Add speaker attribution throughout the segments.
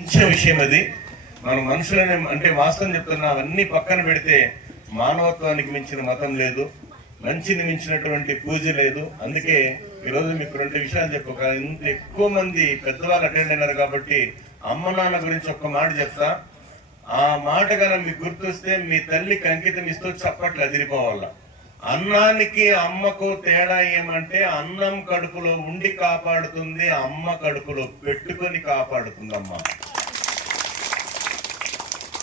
Speaker 1: మంచి విషయం అది. మన మనుషులని అంటే వాస్తవం చెప్తున్నా అవన్నీ పక్కన పెడితే మానవత్వానికి మించిన మతం లేదు మంచిని మించినటువంటి పూజ లేదు. అందుకే ఈరోజు మీకు రెండు విషయాలు చెప్పు. ఇంత ఎక్కువ మంది పెద్దవాళ్ళు అటెండ్ అయినారు కాబట్టి అమ్మ నాన్న గురించి ఒక్క మాట చెప్తా. ఆ మాట కనుక మీకు గుర్తొస్తే మీ తల్లికి అంకితం ఇస్తూ చప్పట్లు అదిరిపోవాల? అన్నానికి అమ్మకు తేడా ఏమంటే అన్నం కడుపులో ఉండి కాపాడుతుంది అమ్మ కడుపులో పెట్టుకొని కాపాడుతుంది అమ్మ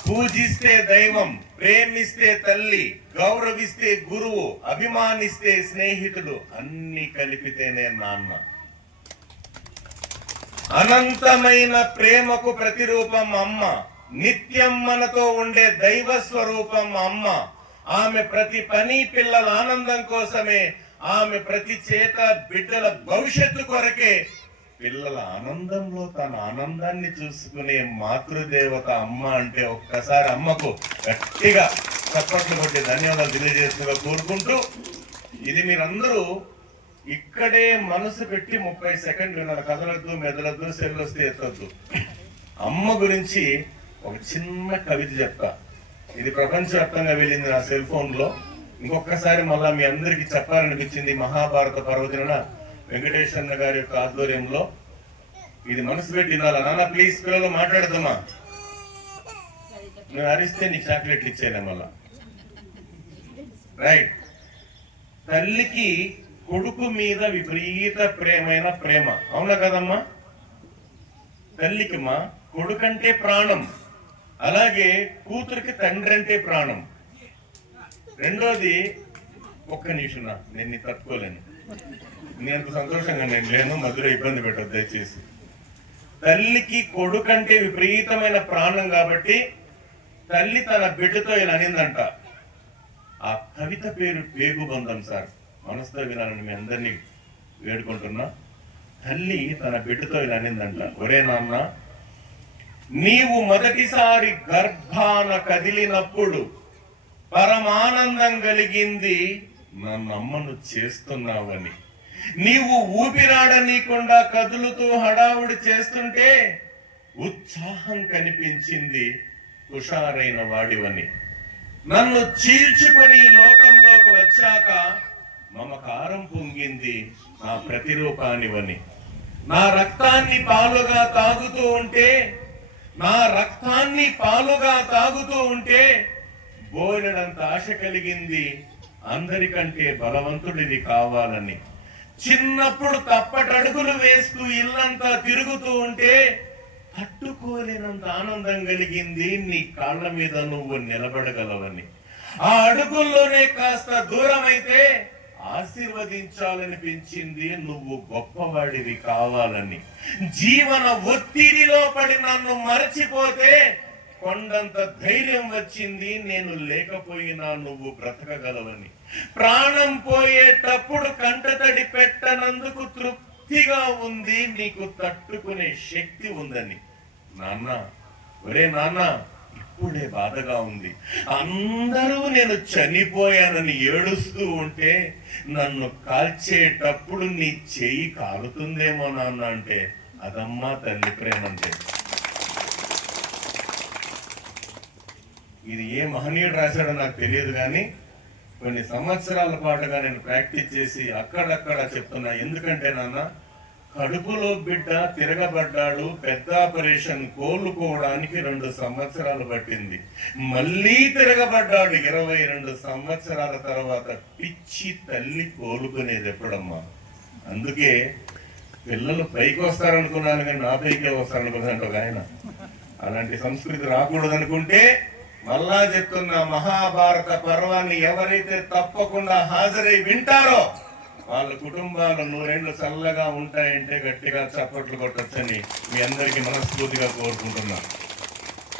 Speaker 1: పూజిస్తే దైవం ప్రేమిస్తే తల్లి గౌరవిస్తే గురువు అభిమానిస్తే స్నేహితుడు అన్ని కలిపితేనే నాన్న. అనంతమైన ప్రేమకు ప్రతిరూపం అమ్మ. నిత్యం మనతో ఉండే దైవ స్వరూపం అమ్మ. ఆమె ప్రతి పని పిల్లల ఆనందం కోసమే ఆమె ప్రతి చేత బిడ్డల భవిష్యత్తు కొరకే పిల్లల ఆనందంలో తన ఆనందాన్ని చూసుకునే మాతృదేవత అమ్మ అంటే ఒక్కసారి అమ్మకు గట్టిగా చప్పట్లు కొట్టి ధన్యవాదాలు తెలియజేస్తుగా కోరుకుంటూ ఇది మీరందరూ ఇక్కడే మనసు పెట్టి ముప్పై సెకండ్లు వినాలి. కదలొద్దు మెదలొద్దు సెల్ వస్తే ఎత్తొద్దు. అమ్మ గురించి ఒక చిన్న కవిత చెప్తా. ఇది ప్రపంచవ్యాప్తంగా వెళ్ళింది నా సెల్ ఫోన్లో ఇంకొకసారి మళ్ళా మీ అందరికి చెప్పాలనిపించింది మహాభారత పర్వదిన వెంకటేశ్వరన్న గారి యొక్క ఆధ్వర్యంలో ఇది మనసు పెట్టి వినాలా? నాన్న ప్లీజ్ పిల్లలు మాట్లాడదామా నువ్వు అరిస్తే నీకు చాక్లెట్లు ఇచ్చేయలే మళ్ళా. రైట్ తల్లికి కొడుకు మీద విపరీత ప్రేమైన ప్రేమ. అవునా కదమ్మా? తల్లికి మా కొడుకంటే ప్రాణం. అలాగే కూతురికి తండ్రి అంటే ప్రాణం. రెండోది ఒక్క నిమిషం నేను తట్టుకోలేను. నేను సంతోషంగా నేను లేను మధుర ఇబ్బంది పెట్టదు దయచేసి. తల్లికి కొడుకంటే విపరీతమైన ప్రాణం కాబట్టి తల్లి తన బిడ్డతో ఇలా అనిందంట. ఆ కవిత పేరు పేగుబంధం సార్. మనసుతో వినాలని మీ అందరినీ వేడుకుంటున్నా. తల్లి తన బిడ్డతో ఇలా అనిందంట. ఒరే నాన్న నీవు మొదటిసారి గర్భాన కదిలినప్పుడు పరమానందం కలిగింది. నన్ను అమ్మను చేస్తున్నావని. నీవు ఊపిరాడనీయకుండా కదులుతూ హడావుడి చేస్తుంటే ఉత్సాహం కనిపించింది హుషారైన వాడివని. నన్ను చీల్చుకొని లోకంలోకి వచ్చాక మమకారం పొంగింది నా ప్రతిరూపానివని. నా రక్తాన్ని పాలుగా తాగుతూ ఉంటే నా రక్తాన్ని పాలుగా తాగుతూ ఉంటే బోలెడంత ఆశ కలిగింది అందరికంటే బలవంతుడిది కావాలని. చిన్నప్పుడు తప్పటడుగులు వేస్తూ ఇల్లంతా తిరుగుతూ ఉంటే తట్టుకోలేనంత ఆనందం కలిగింది నీ కాళ్ళ మీద నువ్వు నిలబడగలవని. ఆ అడుగుల్లోనే కాస్త దూరం అయితే ఆశీర్వదించాలనిపించింది నువ్వు గొప్పవాడివి కావాలని. జీవన ఒత్తిడిలో పడి నన్ను మరచిపోతే కొండంత ధైర్యం వచ్చింది నేను లేకపోయినా నువ్వు బ్రతకగలవని. ప్రాణం పోయేటప్పుడు కంటతడి పెట్టనందుకు తృప్తిగా ఉంది నీకు తట్టుకునే శక్తి ఉందని. నాన్న ఒరే నాన్న ఇప్పుడే బాధగా ఉంది. అందరూ నేను చనిపోయానని ఏడుస్తూ ఉంటే నన్ను కాల్చేటప్పుడు నీ చెయ్యి కాలుతుందేమో నాన్న అంటే అదమ్మా తల్లి ప్రేమ అంటే ఇది ఏ మహనీయుడు రాశాడో నాకు తెలియదు కానీ కొన్ని సంవత్సరాల పాటుగా నేను ప్రాక్టీస్ చేసి అక్కడక్కడ చెప్తున్నా. ఎందుకంటే నాన్న కడుపులో బిడ్డ తిరగబడ్డాడు పెద్ద ఆపరేషన్ కోలుకోవడానికి రెండు సంవత్సరాలు పట్టింది. మళ్ళీ తిరగబడ్డాడు ఇరవై రెండు సంవత్సరాల తర్వాత పిచ్చి తల్లి కోలుకునేది ఎప్పుడమ్మా? అందుకే పిల్లలు పైకి వస్తారనుకున్నాను కానీ నా పైకే వస్తారనుకున్నాను ఒక ఆయన. అలాంటి సంస్కృతి రాకూడదు అనుకుంటే మళ్ళా చెప్తున్న మహాభారత పర్వాన్ని ఎవరైతే తప్పకుండా హాజరై వింటారో వాళ్ళ కుటుంబాలు నూరేళ్ళు చల్లగా ఉంటాయంటే గట్టిగా చప్పట్లు కొట్టొచ్చని మీ అందరికీ మనస్ఫూర్తిగా కోరుకుంటున్నా.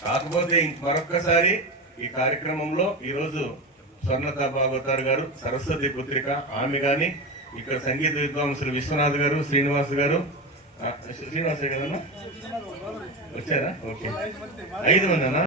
Speaker 1: కాకపోతే ఇంక మరొక్కసారి ఈ కార్యక్రమంలో ఈరోజు స్వర్ణత భాగవతారు గారు సరస్వతి పుత్రిక ఆమె కానీ ఇక్కడ సంగీత విద్వాంసులు విశ్వనాథ్ గారు శ్రీనివాస్ గారు. శ్రీనివాసే కదన్నా? వచ్చారా? ఓకే. ఐదు మంది